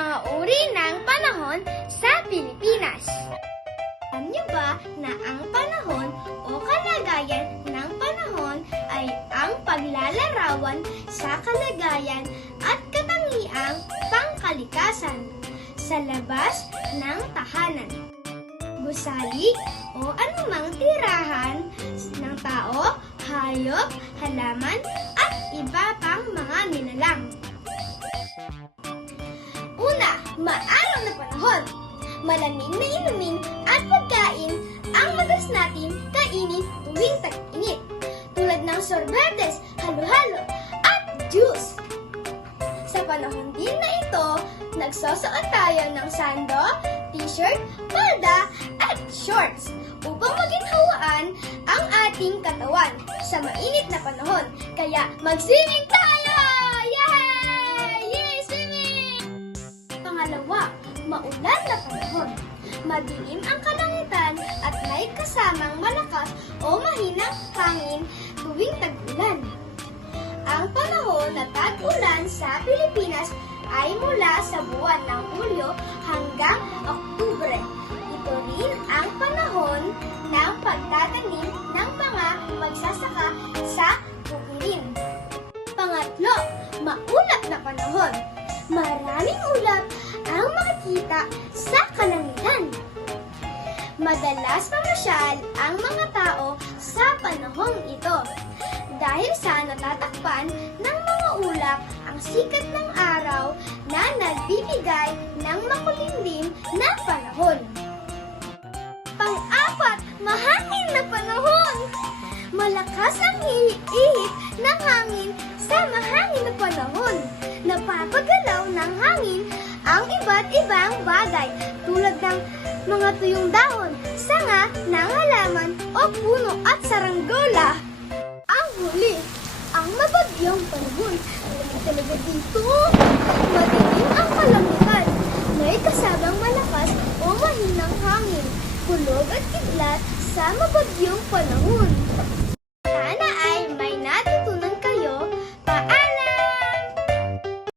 Mga uri ng panahon sa Pilipinas. Alam niyo ba na ang panahon o kalagayan ng panahon ay ang paglalarawan sa kalagayan at katangiang pangkalikasan sa labas ng tahanan, gusali o anumang tirahan ng tao, hayop, halaman at iba pang mga nilalang. Una, maaraw na panahon. Malamig na inumin at pagkain ang madalas natin kainin tuwing tag-init, tulad ng sorbetes, halo-halo at juice. Sa panahon din na ito, nagsusuot tayo ng sando, t-shirt, palda at shorts upang maginhawaan ang ating katawan sa mainit na panahon. Kaya mag-swimming tayo! Yay! Yay! Swimming! Pangalawa, maulan na panahon. Madilim ang kalangitan at may kasamang malakas o mahinang hangin tuwing tag-ulan. Ang panahon na tag-ulan sa Pilipinas ay mula sa buwan ng Hulyo hanggang Oktubre. Ito rin ang panahon ng pagtatanim ng mga magsasaka sa bukirin. Pangatlo, maulap na panahon. Maraming ulap ang makikita sa kalangitan. Madalas mamasyal ang mga tao sa panahong ito dahil sa natatakpan ng mga ulap ang sikat ng araw na nagbibigay ng makulimlim na panahon. Pang-apat, mahangin na panahon. Malakas ang ihip ng hangin sa mahangin na panahon. Napapagalaw ng hangin ang iba't ibang bagay tulad ng mga tuyong dahon, sanga ng halaman o puno at saranggola. Ang huli, ang mabagyong panahon. Talaga dito, madilim ang kalangitan. May kasabang malakas o mahinang hangin, kulog at kidlat sa mabagyong panahon.